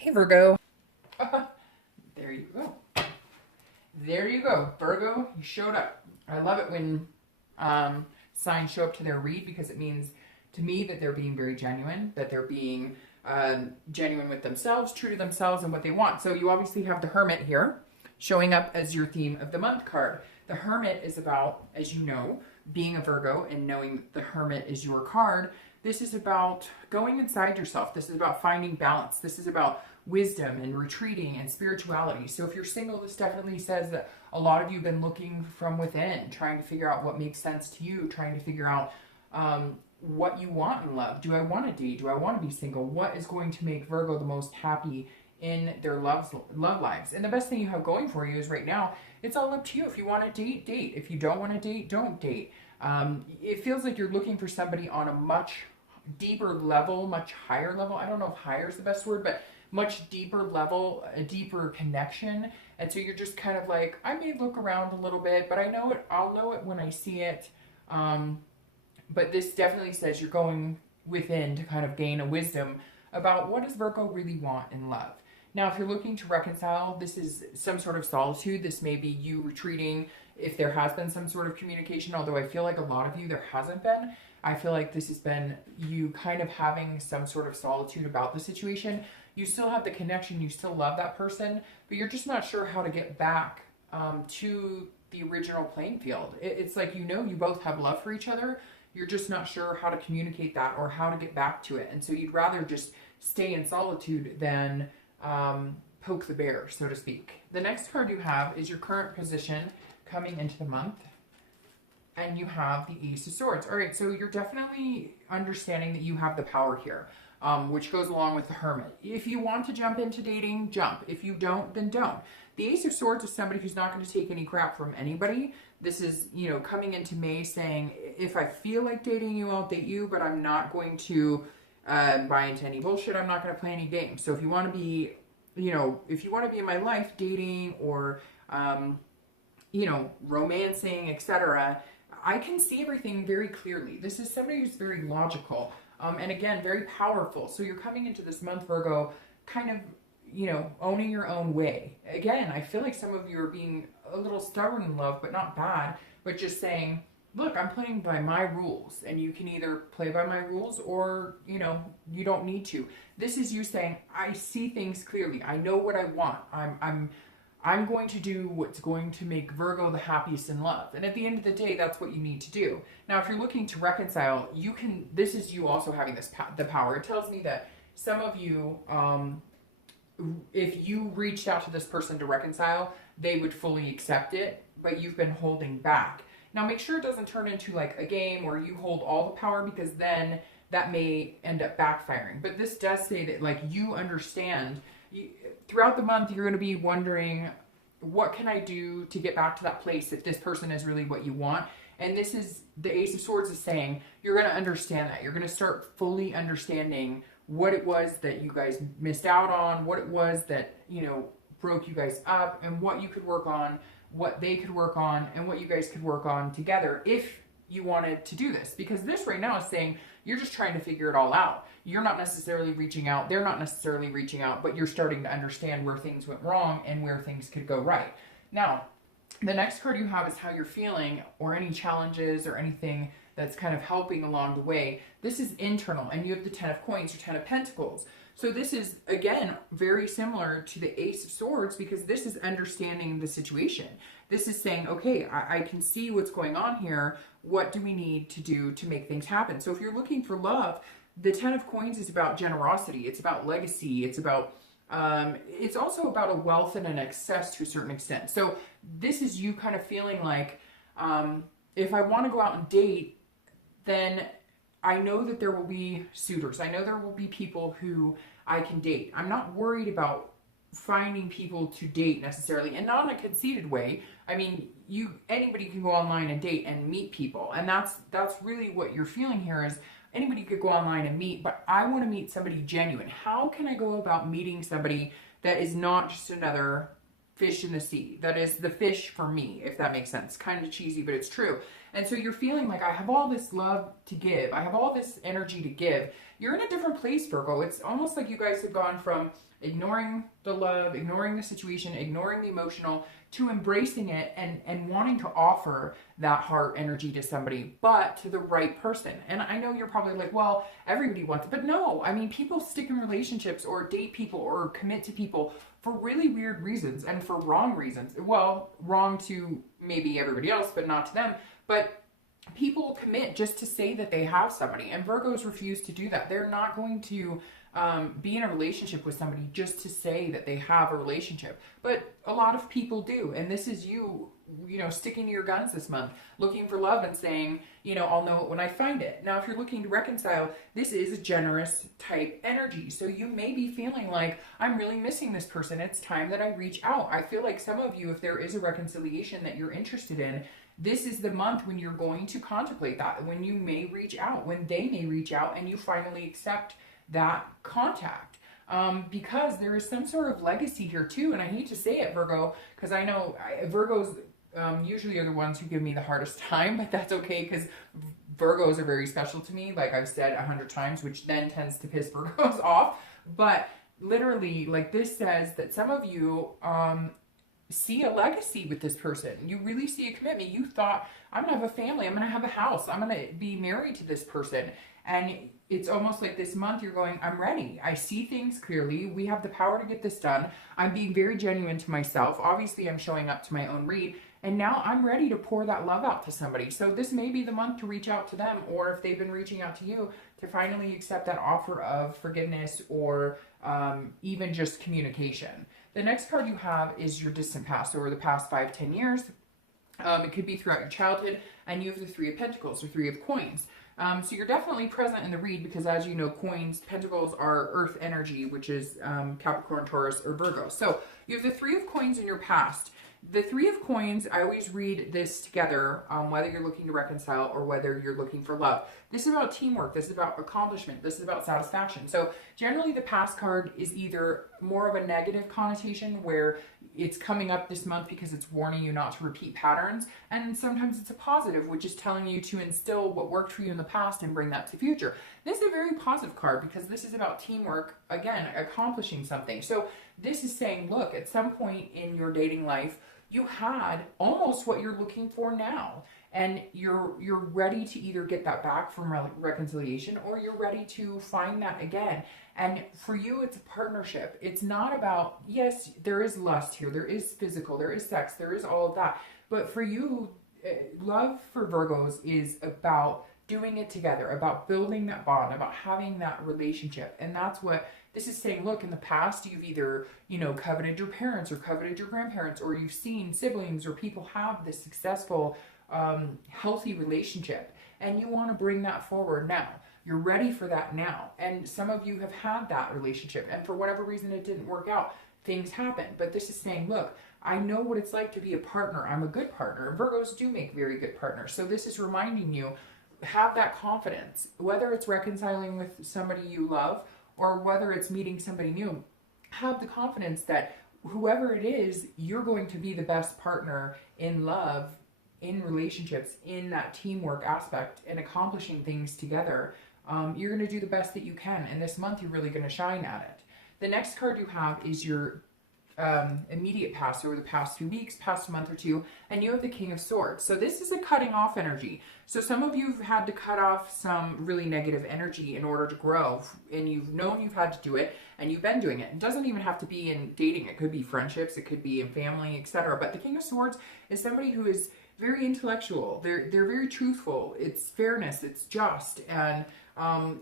Hey Virgo. There you go. There you go. Virgo, you showed up. I love it when signs show up to their read because it means to me that they're being very genuine, that they're being genuine with themselves, true to themselves and what they want. So you obviously have the Hermit here showing up as your theme of the month card. The Hermit is about, as you know, being a Virgo and knowing the Hermit is your card. This is about going inside yourself. This is about finding balance. This is about wisdom and retreating and spirituality. So if you're single, this definitely says that a lot of you have been looking from within, trying to figure out what makes sense to you, trying to figure out what you want in love. Do I want to date? Do I want to be single? What is going to make Virgo the most happy in their love lives? And the best thing you have going for you is right now, it's all up to you. If you want to date, date. If you don't want to date, don't date. It feels like you're looking for somebody on a much deeper level, much higher level. I don't know if higher is the best word, but much deeper level, a deeper connection. And so you're just kind of like, I may look around a little bit, but I know it, I'll know it when I see it. But this definitely says you're going within to kind of gain a wisdom about what does Virgo really want in love. Now, if you're looking to reconcile, this is some sort of solitude. This may be you retreating if there has been some sort of communication, although I feel like a lot of you, there hasn't been. I feel like this has been you kind of having some sort of solitude about the situation. You still have the connection, you still love that person, but you're just not sure how to get back to the original playing field. It's like, you know, you both have love for each other. You're just not sure how to communicate that or how to get back to it. And so you'd rather just stay in solitude than poke the bear, so to speak. The next card you have is your current position coming into the month. And you have the Ace of Swords. All right, so you're definitely understanding that you have the power here, which goes along with the Hermit. If you want to jump into dating, jump. If you don't, then don't. The Ace of Swords is somebody who's not going to take any crap from anybody. This is, you know, coming into May saying, if I feel like dating you, I'll date you, but I'm not going to buy into any bullshit. I'm not going to play any games. So if you want to be, you know, if you want to be in my life dating or, you know, romancing, etc., I can see everything very clearly. This is somebody who's very logical and again, very powerful. So you're coming into this month, Virgo, kind of, you know, owning your own way. Again, I feel like some of you are being a little stubborn in love, but not bad, but just saying, look, I'm playing by my rules and you can either play by my rules or, you know, you don't need to. This is you saying, I see things clearly. I know what I want. I'm going to do what's going to make Virgo the happiest in love. And at the end of the day, that's what you need to do. Now, if you're looking to reconcile, you can, this is you also having this the power. It tells me that some of you, if you reached out to this person to reconcile, they would fully accept it, but you've been holding back. Now, make sure it doesn't turn into like a game where you hold all the power, because then that may end up backfiring. But this does say that, like, you understand. Throughout the month, you're going to be wondering, what can I do to get back to that place if this person is really what you want? And this is, the Ace of Swords is saying, you're going to understand that. You're going to start fully understanding what it was that you guys missed out on, what it was that, you know, broke you guys up, and what you could work on, what they could work on, and what you guys could work on together if you wanted to do this. Because this right now is saying you're just trying to figure it all out. You're not necessarily reaching out. They're not necessarily reaching out, but you're starting to understand where things went wrong and where things could go right. Now, the next card you have is how you're feeling, or any challenges or anything that's kind of helping along the way. This is internal, and you have the 10 of Coins or 10 of Pentacles. So this is, again, very similar to the Ace of Swords, because this is understanding the situation. This is saying, okay, I can see what's going on here. What do we need to do to make things happen? So if you're looking for love, the 10 of Coins is about generosity. It's about legacy. It's about, it's also about a wealth and an excess to a certain extent. So this is you kind of feeling like, if I want to go out and date, then I know that there will be suitors. I know there will be people who I can date. I'm not worried about finding people to date necessarily, and not in a conceited way. I mean, anybody can go online and date and meet people, and that's really what you're feeling here is anybody could go online and meet, but I want to meet somebody genuine. How can I go about meeting somebody that is not just another fish in the sea? That is the fish for me, if that makes sense. Kind of cheesy, but it's true. And so you're feeling like, I have all this love to give. I have all this energy to give. You're in a different place, Virgo. It's almost like you guys have gone from ignoring the love, ignoring the situation, ignoring the emotional, to embracing it and wanting to offer that heart energy to somebody, but to the right person. And I know you're probably like, well, everybody wants it. But no, I mean, people stick in relationships or date people or commit to people for really weird reasons and for wrong reasons. Well, wrong to maybe everybody else, but not to them. But people commit just to say that they have somebody, and Virgos refuse to do that. They're not going to be in a relationship with somebody just to say that they have a relationship. But a lot of people do, and this is you know, sticking to your guns this month, looking for love and saying, you know, I'll know it when I find it. Now, if you're looking to reconcile, this is a generous type energy. So you may be feeling like, I'm really missing this person. It's time that I reach out. I feel like some of you, if there is a reconciliation that you're interested in, this is the month when you're going to contemplate that, when you may reach out, when they may reach out, and you finally accept that contact. Because there is some sort of legacy here too. And I hate to say it, Virgo, because I know Virgos usually are the ones who give me the hardest time, but that's okay, because Virgos are very special to me, like I've said 100 times, which then tends to piss Virgos off. But literally, like, this says that some of you see a legacy with this person. You really see a commitment. You thought, I'm gonna have a family, I'm gonna have a house, I'm gonna be married to this person. And it's almost like this month you're going, I'm ready. I see things clearly. We have the power to get this done. I'm being very genuine to myself. Obviously, I'm showing up to my own read. And now I'm ready to pour that love out to somebody. So this may be the month to reach out to them, or if they've been reaching out to you, to finally accept that offer of forgiveness or even just communication. The next card you have is your distant past, or the past 5-10 years. It could be throughout your childhood, and you have the Three of Pentacles or Three of Coins. So you're definitely present in the read because, as you know, coins, pentacles are earth energy, which is Capricorn, Taurus, or Virgo. So you have the Three of Coins in your past. The Three of Coins, I always read this together, whether you're looking to reconcile or whether you're looking for love. This is about teamwork. This is about accomplishment. This is about satisfaction. So generally the past card is either more of a negative connotation where it's coming up this month because it's warning you not to repeat patterns. And sometimes it's a positive, which is telling you to instill what worked for you in the past and bring that to the future. This is a very positive card because this is about teamwork, again, accomplishing something. So this is saying, look, at some point in your dating life, you had almost what you're looking for now. And you're ready to either get that back from reconciliation, or you're ready to find that again. And for you, it's a partnership. It's not about, yes, there is lust here, there is physical, there is sex, there is all of that. But for you, love for Virgos is about doing it together, about building that bond, about having that relationship. And that's what this is saying. Look, in the past, you've either, you know, coveted your parents or coveted your grandparents, or you've seen siblings or people have this successful, healthy relationship, and you want to bring that forward now. You're ready for that now. And some of you have had that relationship, and for whatever reason it didn't work out. Things happen. But this is saying, look, I know what it's like to be a partner. I'm a good partner. Virgos do make very good partners. So this is reminding you, have that confidence, whether it's reconciling with somebody you love or whether it's meeting somebody new. Have the confidence that whoever it is, you're going to be the best partner in love, in relationships, in that teamwork aspect, and accomplishing things together. You're going to do the best that you can, and this month you're really going to shine at it. The next card you have is your immediate past, over the past few weeks, past month or two, and you have the King of Swords. So this is a cutting off energy. So some of you have had to cut off some really negative energy in order to grow, and you've known you've had to do it, and you've been doing it. It doesn't even have to be in dating. It could be friendships, it could be in family, etc. But the King of Swords is somebody who is very intellectual. They're very truthful. It's fairness. It's just, and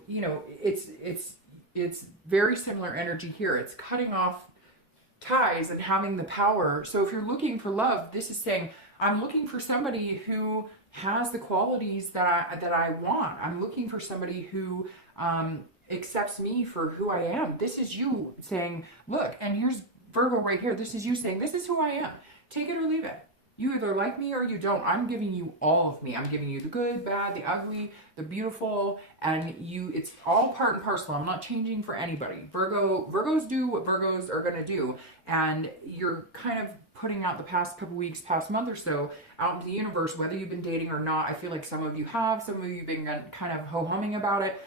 you know, it's very similar energy here. It's cutting off ties and having the power. So if you're looking for love, this is saying, I'm looking for somebody who has the qualities that I want. I'm looking for somebody who accepts me for who I am. This is you saying, look, and here's Virgo right here. This is you saying, this is who I am. Take it or leave it. You either like me or you don't. I'm giving you all of me. I'm giving you the good, bad, the ugly, the beautiful, and it's all part and parcel. I'm not changing for anybody. Virgos do what Virgos are going to do, and you're kind of putting out the past couple weeks, past month or so out into the universe, whether you've been dating or not. I feel like some of you have, some of you have been kind of ho-humming about it.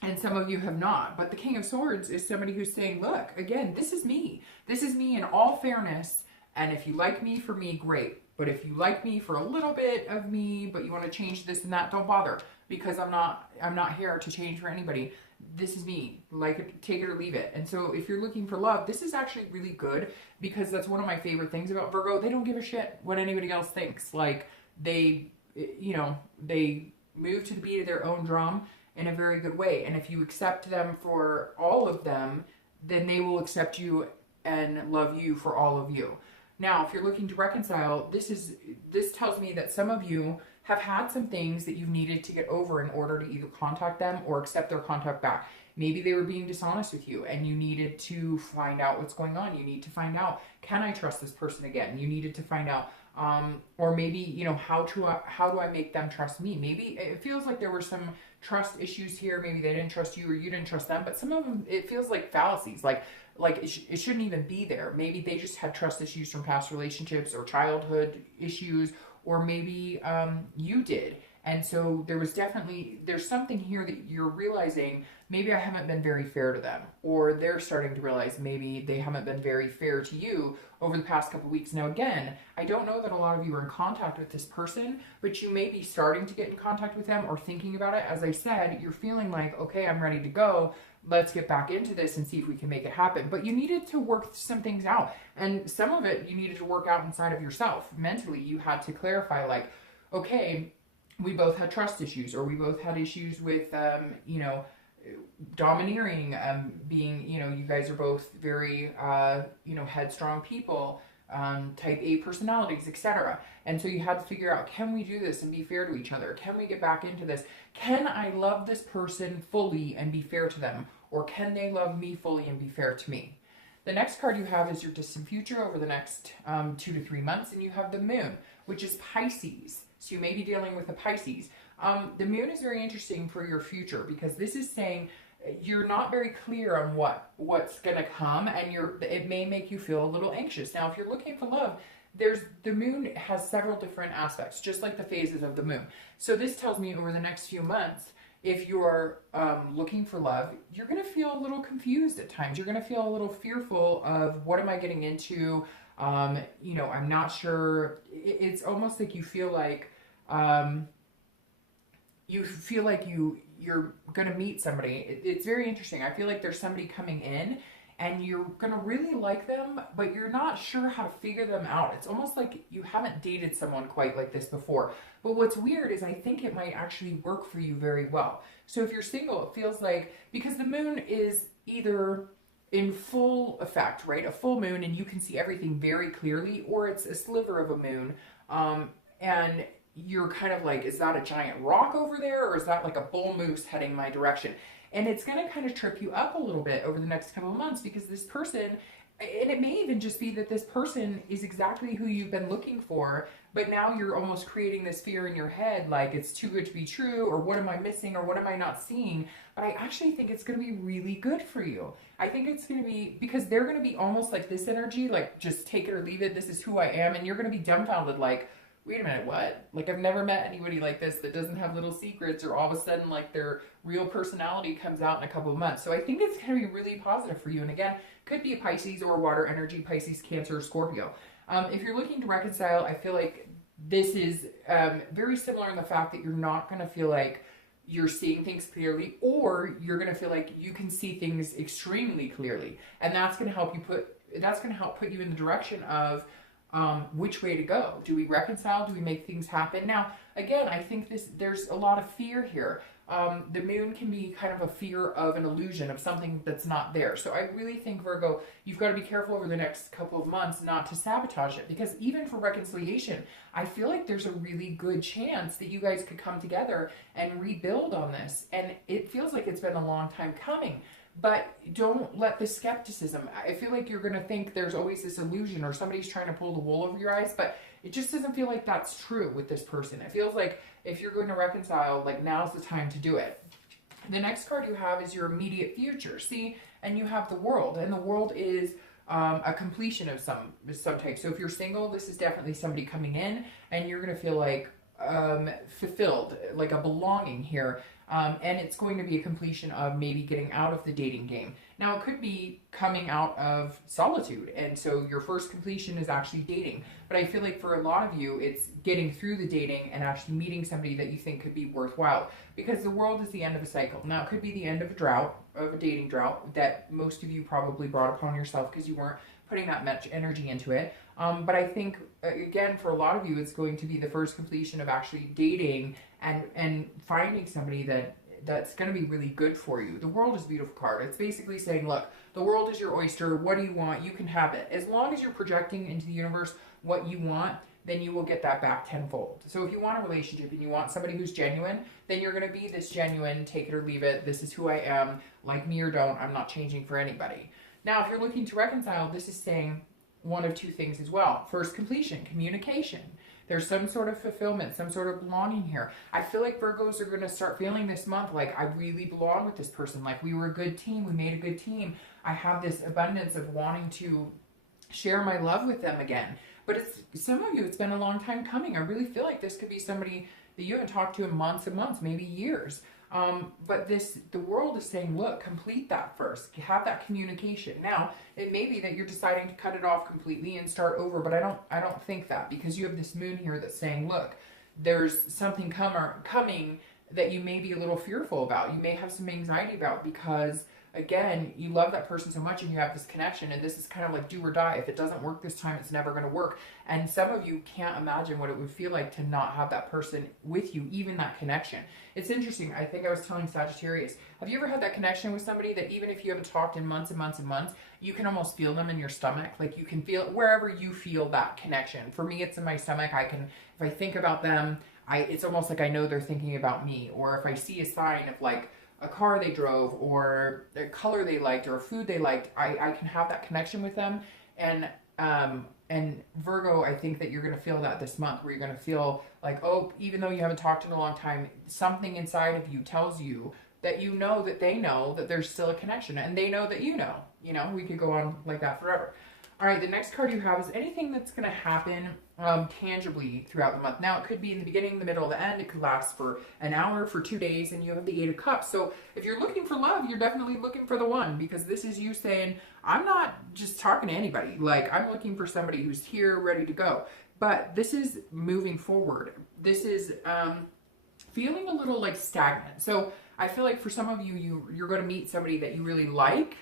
And some of you have not. But the King of Swords is somebody who's saying, look, again, this is me. This is me in all fairness. And if you like me for me, great. But if you like me for a little bit of me, but you want to change this and that, don't bother. Because I'm not here to change for anybody. This is me. Like it, take it or leave it. And so if you're looking for love, this is actually really good, because that's one of my favorite things about Virgo. They don't give a shit what anybody else thinks. Like they move to the beat of their own drum in a very good way. And if you accept them for all of them, then they will accept you and love you for all of you. Now, if you're looking to reconcile, this tells me that some of you have had some things that you've needed to get over in order to either contact them or accept their contact back. Maybe they were being dishonest with you and you needed to find out what's going on. You need to find out, can I trust this person again? You needed to find out, or maybe, you know, how do I make them trust me? Maybe it feels like there were some trust issues here. Maybe they didn't trust you or you didn't trust them, but some of them, it feels like fallacies, like it shouldn't even be there. Maybe they just had trust issues from past relationships or childhood issues, or maybe you did. And so there's something here that you're realizing, maybe I haven't been very fair to them, or they're starting to realize maybe they haven't been very fair to you over the past couple of weeks. Now, again, I don't know that a lot of you are in contact with this person, but you may be starting to get in contact with them or thinking about it. As I said, you're feeling like, okay, I'm ready to go. Let's get back into this and see if we can make it happen. But you needed to work some things out. And some of it you needed to work out inside of yourself. Mentally, you had to clarify, like, okay, we both had trust issues, or we both had issues with, domineering, being, you guys are both very, headstrong people, type A personalities, etc. And so you had to figure out, can we do this and be fair to each other? Can we get back into this? Can I love this person fully and be fair to them? Or can they love me fully and be fair to me? The next card you have is your distant future over the next 2 to 3 months, and you have the Moon, which is Pisces. So you may be dealing with a Pisces. The Moon is very interesting for your future, because this is saying you're not very clear on what's going to come, and it may make you feel a little anxious. Now, if you're looking for love, the Moon has several different aspects, just like the phases of the Moon. So this tells me over the next few months, if you're looking for love, you're going to feel a little confused at times. You're going to feel a little fearful of, what am I getting into? I'm not sure. It's almost like you feel like you're going to meet somebody. It's very interesting. I feel like there's somebody coming in and you're going to really like them, but you're not sure how to figure them out. It's almost like you haven't dated someone quite like this before. But what's weird is I think it might actually work for you very well. So if you're single, it feels like, because the Moon is either in full effect, right? A full moon, and you can see everything very clearly, or it's a sliver of a moon. And you're kind of like, is that a giant rock over there? Or is that like a bull moose heading my direction? And it's going to kind of trip you up a little bit over the next couple of months, because this person, and it may even just be that this person is exactly who you've been looking for, but now you're almost creating this fear in your head, like it's too good to be true, or what am I missing, or what am I not seeing? But I actually think it's going to be really good for you. I think it's going to be, because they're going to be almost like this energy, like just take it or leave it, this is who I am, and you're going to be dumbfounded, like, wait a minute, what? Like, I've never met anybody like this that doesn't have little secrets, or all of a sudden, like, their real personality comes out in a couple of months. So I think it's going to be really positive for you. And again, could be a Pisces or a water energy, Pisces, Cancer, Scorpio. If you're looking to reconcile, I feel like this is very similar in the fact that you're not going to feel like you're seeing things clearly, or you're going to feel like you can see things extremely clearly. And that's going to help you put you in the direction of which way to go. Do we reconcile? Do we make things happen? Now, again, I think there's a lot of fear here. The Moon can be kind of a fear of an illusion of something that's not there. So I really think, Virgo, you've got to be careful over the next couple of months not to sabotage it, because even for reconciliation, I feel like there's a really good chance that you guys could come together and rebuild on this. And it feels like it's been a long time coming. but don't let the skepticism, I feel like you're going to think there's always this illusion or somebody's trying to pull the wool over your eyes, but it just doesn't feel like that's true with this person. It feels like if you're going to reconcile, like now's the time to do it. The next card you have is your immediate future. See, and you have the world, and the world is a completion of some type. So if you're single, this is definitely somebody coming in, and you're going to feel like fulfilled, like a belonging here. And it's going to be a completion of maybe getting out of the dating game. Now, it could be coming out of solitude, and so your first completion is actually dating. But I feel like for a lot of you, it's getting through the dating and actually meeting somebody that you think could be worthwhile, because the world is the end of a cycle. Now, it could be the end of a drought, of a dating drought, that most of you probably brought upon yourself because you weren't putting that much energy into it. But I think, again, for a lot of you, it's going to be the first completion of actually dating and finding somebody that's going to be really good for you. The world is a beautiful card. It's basically saying, look, the world is your oyster. What do you want? You can have it. As long as you're projecting into the universe what you want, then you will get that back tenfold. So if you want a relationship and you want somebody who's genuine, then you're going to be this genuine, take it or leave it. This is who I am. Like me or don't. I'm not changing for anybody. Now, if you're looking to reconcile, this is saying one of two things as well. First completion, communication. There's some sort of fulfillment, some sort of belonging here. I feel like Virgos are going to start feeling this month like I really belong with this person. Like we were a good team. We made a good team. I have this abundance of wanting to share my love with them again. But it's some of you, it's been a long time coming. I really feel like this could be somebody that you haven't talked to in months and months, maybe years. But the world is saying, look, complete that first. Have that communication. Now, it may be that you're deciding to cut it off completely and start over, but I don't think that, because you have this moon here that's saying, look, there's something coming that you may be a little fearful about. You may have some anxiety about, because again, you love that person so much and you have this connection, and this is kind of like do or die. If it doesn't work this time, it's never going to work. And some of you can't imagine what it would feel like to not have that person with you, even that connection. It's interesting. I think I was telling Sagittarius, have you ever had that connection with somebody that even if you haven't talked in months and months and months, you can almost feel them in your stomach? Like you can feel wherever you feel that connection. For me, it's in my stomach. If I think about them, it's almost like I know they're thinking about me. Or if I see a sign of like a car they drove, or a color they liked, or a food they liked, I can have that connection with them. And Virgo, I think that you're going to feel that this month, where you're going to feel like, oh, even though you haven't talked in a long time, something inside of you tells you that you know that they know that there's still a connection, and they know that you know. You know, we could go on like that forever. All right, the next card you have is anything that's going to happen tangibly throughout the month. Now, it could be in the beginning, the middle, the end. It could last for an hour, for 2 days, and you have the 8 of Cups. So if you're looking for love, you're definitely looking for the one, because this is you saying, I'm not just talking to anybody. Like, I'm looking for somebody who's here, ready to go. But this is moving forward. This is feeling a little like stagnant. So I feel like for some of you, you're going to meet somebody that you really like,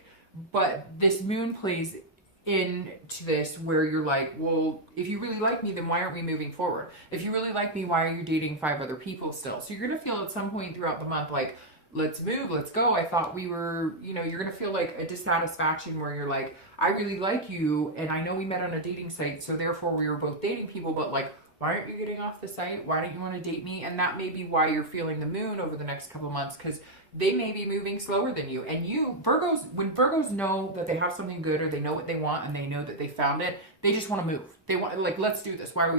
but this moon plays into this where you're like, well, if you really like me, then why aren't we moving forward? If you really like me, why are you dating 5 other people still? So you're going to feel at some point throughout the month like, let's move, let's go. I thought we were, you know, you're going to feel like a dissatisfaction where you're like, I really like you, and I know we met on a dating site, so therefore we were both dating people, but like, why aren't you getting off the site? Why don't you want to date me? And that may be why you're feeling the moon over the next couple months, because they may be moving slower than you. And you, Virgos, when Virgos know that they have something good, or they know what they want, and they know that they found it, they just want to move. They want, like, let's do this. Why are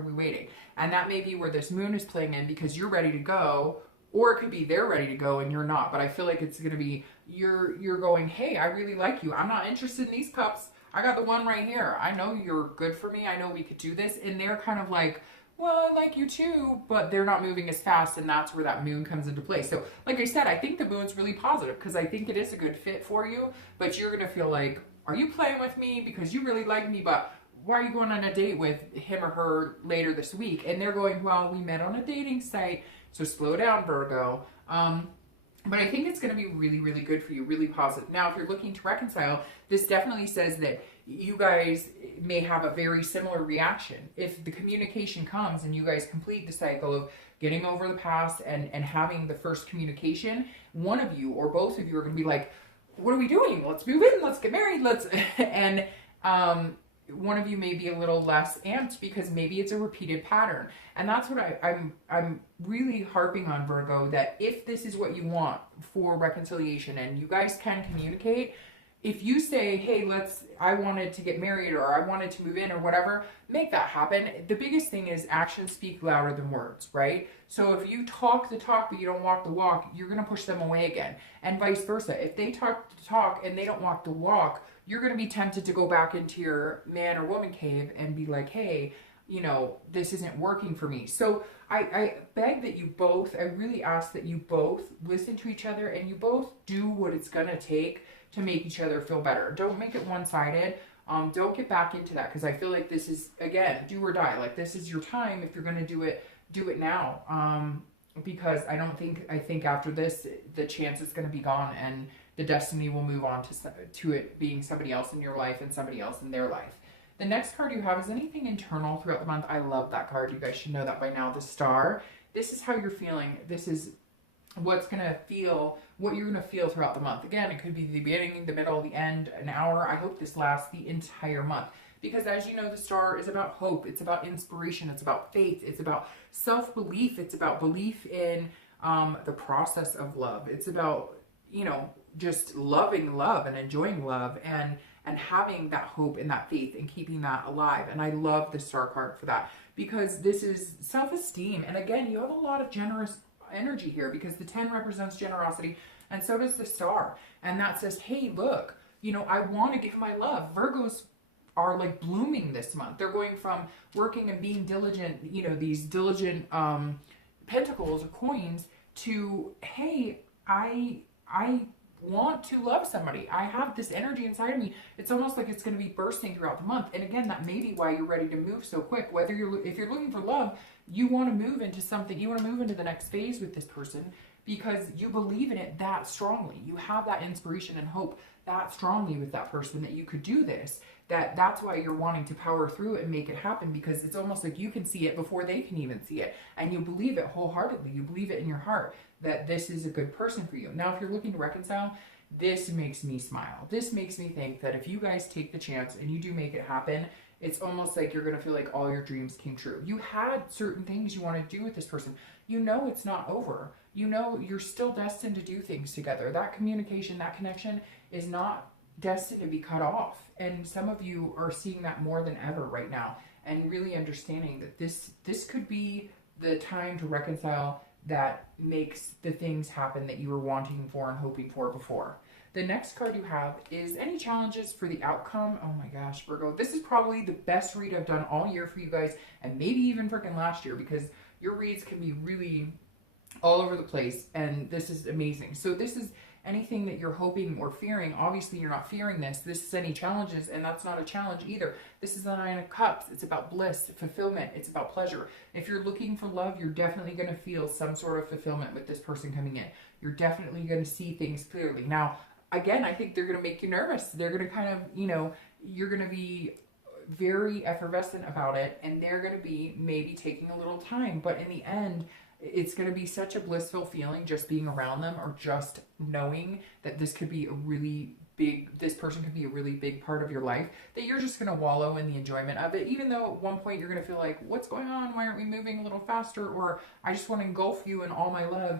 we waiting? And that may be where this moon is playing in, because you're ready to go, or it could be they're ready to go and you're not. But I feel like it's going to be, you're going, hey, I really like you. I'm not interested in these cups. I got the one right here. I know you're good for me. I know we could do this. And they're kind of like, well, I like you too, but they're not moving as fast, and that's where that moon comes into play. So, like I said, I think the moon's really positive, because I think it is a good fit for you, but you're going to feel like, are you playing with me because you really like me, but why are you going on a date with him or her later this week? And they're going, well, we met on a dating site, so slow down, Virgo. But I think it's going to be really, really good for you, really positive. Now, if you're looking to reconcile, this definitely says that you guys may have a very similar reaction. If the communication comes and you guys complete the cycle of getting over the past and having the first communication, one of you or both of you are going to be like, what are we doing? Let's move in. Let's get married. And one of you may be a little less amped because maybe it's a repeated pattern. And that's what I'm really harping on, Virgo, that if this is what you want for reconciliation and you guys can communicate, if you say, hey, I wanted to get married or I wanted to move in or whatever, make that happen. The biggest thing is actions speak louder than words, right? So if you talk the talk but you don't walk the walk, you're going to push them away again. And vice versa. If they talk the talk and they don't walk the walk, you're going to be tempted to go back into your man or woman cave and be like, hey, you know, this isn't working for me. So I beg that you both, I really ask that you both listen to each other and you both do what it's going to take to make each other feel better. Don't make it one-sided. Don't get back into that, because I feel like this is, again, do or die. Like, this is your time. If you're going to do it now. Because I think after this, the chance is going to be gone and the destiny will move on to it being somebody else in your life and somebody else in their life. The next card you have is anything internal throughout the month. I love that card. You guys should know that by now. The Star. This is how you're feeling. This is what you're going to feel throughout the month. Again, it could be the beginning, the middle, the end, an hour. I hope this lasts the entire month. Because as you know, the Star is about hope. It's about inspiration. It's about faith. It's about self-belief. It's about belief in the process of love. It's about, you know, just loving love and enjoying love and having that hope and that faith and keeping that alive. And I love the Star card for that, because this is self-esteem. And again, you have a lot of generous energy here, because the 10 represents generosity and so does the Star. And that says, hey, look, you know, I want to give my love. Virgos are like blooming this month. They're going from working and being diligent, you know, these diligent pentacles or coins, to, hey, I want to love somebody. I have this energy inside of me. It's almost like it's going to be bursting throughout the month. And again, that may be why you're ready to move so quick. If you're looking for love, you want to move into something. You want to move into the next phase with this person because you believe in it that strongly. You have that inspiration and hope that strongly with that person that you could do this. That's why you're wanting to power through it and make it happen, because it's almost like you can see it before they can even see it. And you believe it wholeheartedly. You believe it in your heart that this is a good person for you. Now, if you're looking to reconcile, this makes me smile. This makes me think that if you guys take the chance and you do make it happen, it's almost like you're going to feel like all your dreams came true. You had certain things you want to do with this person. You know it's not over. You know you're still destined to do things together. That communication, that connection is not destined to be cut off. And some of you are seeing that more than ever right now, and really understanding that this could be the time to reconcile, that makes the things happen that you were wanting for and hoping for before. The next card you have is any challenges for the outcome. Oh my gosh, Virgo, this is probably the best read I've done all year for you guys, and maybe even freaking last year, because your reads can be really all over the place, and this is amazing. So this is anything that you're hoping or fearing. Obviously, you're not fearing this. This is any challenges, and that's not a challenge either. This is the Nine of Cups. It's about bliss, fulfillment. It's about pleasure. If you're looking for love, you're definitely going to feel some sort of fulfillment with this person coming in. You're definitely going to see things clearly. Now, again, I think they're going to make you nervous. They're going to kind of, you know, you're going to be very effervescent about it, and they're going to be maybe taking a little time. But in the end, it's going to be such a blissful feeling just being around them, or just knowing that this could be this person could be a really big part of your life, that you're just going to wallow in the enjoyment of it. Even though at one point you're going to feel like, what's going on? Why aren't we moving a little faster? Or I just want to engulf you in all my love.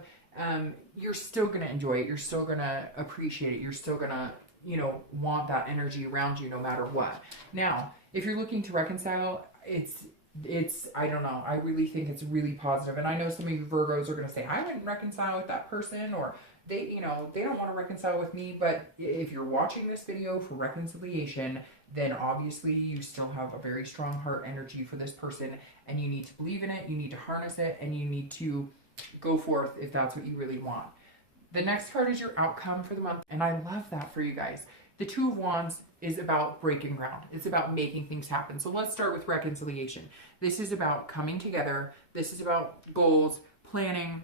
You're still going to enjoy it. You're still going to appreciate it. You're still going to, you know, want that energy around you no matter what. Now, if you're looking to reconcile, I don't know. I really think it's really positive. And I know some of you Virgos are going to say, I wouldn't reconcile with that person, or they don't want to reconcile with me. But if you're watching this video for reconciliation, then obviously you still have a very strong heart energy for this person, and you need to believe in it. You need to harness it, and you need to go forth if that's what you really want. The next card is your outcome for the month. And I love that for you guys. The Two of Wands is about breaking ground. It's about making things happen. So let's start with reconciliation. This is about coming together. This is about goals, planning.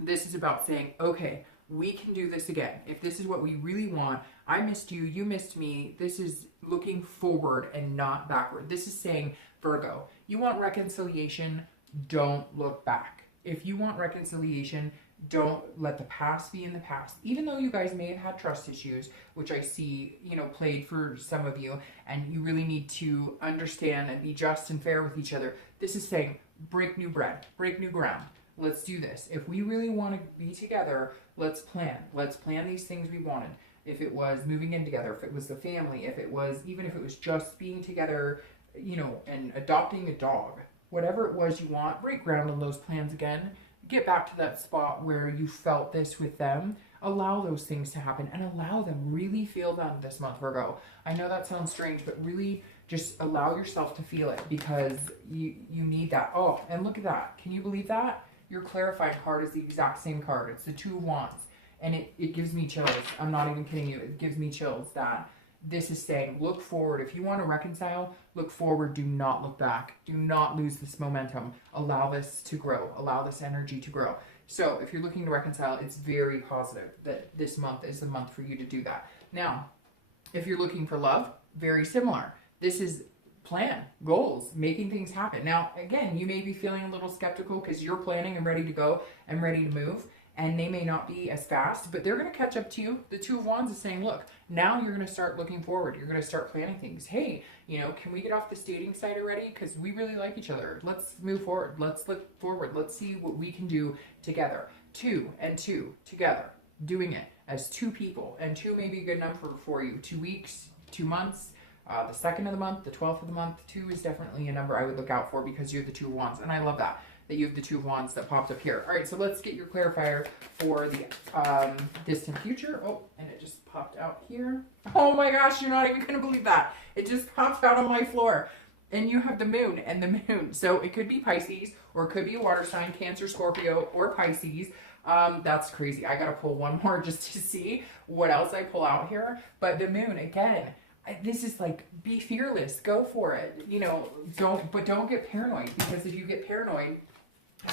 This is about saying, okay, we can do this again. If this is what we really want, I missed you, you missed me. This is looking forward and not backward. This is saying, Virgo, you want reconciliation, don't look back. If you want reconciliation, Don't let the past be in the past. Even though you guys may have had trust issues, which I see, you know, played for some of you, and you really need to understand and be just and fair with each other. This is saying, break new bread, break new ground. Let's do this. If we really want to be together, let's plan. Let's plan these things we wanted. If it was moving in together, if it was the family, if it was, even if it was just being together, you know, and adopting a dog, whatever it was you want, break ground on those plans again. Get back to that spot where you felt this with them. Allow those things to happen and allow them. Really feel them this month, Virgo. I know that sounds strange, but really just allow yourself to feel it, because you need that. Oh, and look at that. Can you believe that? Your clarifying card is the exact same card. It's the Two of Wands. And it gives me chills. I'm not even kidding you. It gives me chills that this is saying, look forward. If you want to reconcile, look forward. Do not look back. Do not lose this momentum. Allow this to grow. Allow this energy to grow. So if you're looking to reconcile, it's very positive that this month is the month for you to do that. Now, if you're looking for love, very similar. This is plan, goals, making things happen. Now, again, you may be feeling a little skeptical because you're planning and ready to go and ready to move. And they may not be as fast, but they're going to catch up to you. The Two of Wands is saying, look, now you're going to start looking forward. You're going to start planning things. Hey, you know, can we get off this dating site already? Because we really like each other. Let's move forward. Let's look forward. Let's see what we can do together. Two and two together. Doing it as two people. And two may be a good number for you. 2 weeks, 2 months, the 2nd of the month, the 12th of the month. 2 is definitely a number I would look out for because you're the Two of Wands. And I love that you have the Two of Wands that popped up here. All right, so let's get your clarifier for the distant future. Oh, and it just popped out here. Oh my gosh, you're not even gonna believe that. It just popped out on my floor. And you have the moon and the moon. So it could be Pisces, or it could be a water sign, Cancer, Scorpio, or Pisces. That's crazy. I gotta pull one more just to see what else I pull out here. But the moon, again, this is like, be fearless, go for it. You know, don't get paranoid, because if you get paranoid,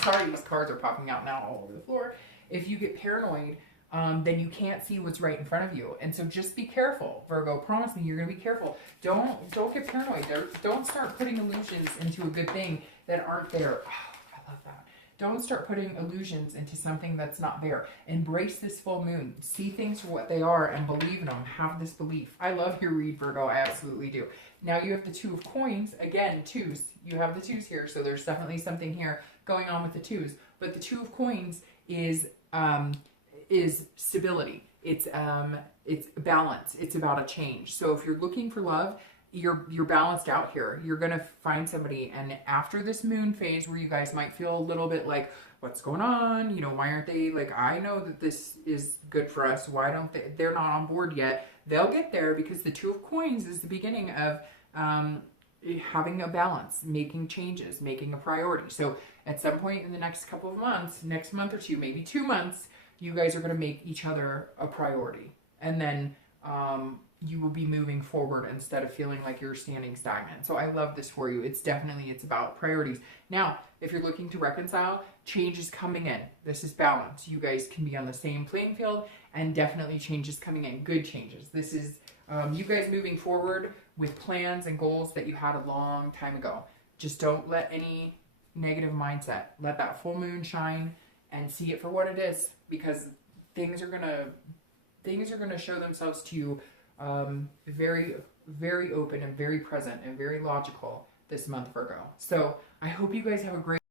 sorry, these cards are popping out now all over the floor. If you get paranoid, then you can't see what's right in front of you. And so just be careful, Virgo. Promise me you're going to be careful. Don't get paranoid. Don't start putting illusions into a good thing that aren't there. Oh, I love that. Don't start putting illusions into something that's not there. Embrace this full moon. See things for what they are and believe in them. Have this belief. I love your read, Virgo. I absolutely do. Now you have the Two of Coins. Again, twos. You have the twos here, so there's definitely something here going on with the twos. But the Two of Coins is stability. It's balance. It's about a change. So if you're looking for love, you're balanced out here. You're gonna find somebody, and after this moon phase where you guys might feel a little bit like, what's going on? You know, why aren't they, like, I know that this is good for us. Why don't they're not on board yet? They'll get there, because the Two of Coins is the beginning of having a balance, making changes, making a priority. So at some point in the next couple of months, next month or two, maybe 2 months, you guys are going to make each other a priority. And then you will be moving forward instead of feeling like you're standing stagnant. So I love this for you. It's about priorities. Now, if you're looking to reconcile, change is coming in. This is balance. You guys can be on the same playing field, and definitely change is coming in. Good changes. This is you guys moving forward with plans and goals that you had a long time ago. Just don't let any negative mindset. Let that full moon shine and see it for what it is, because things are gonna show themselves to you very, very open and very present and very logical this month, Virgo. So I hope you guys have a great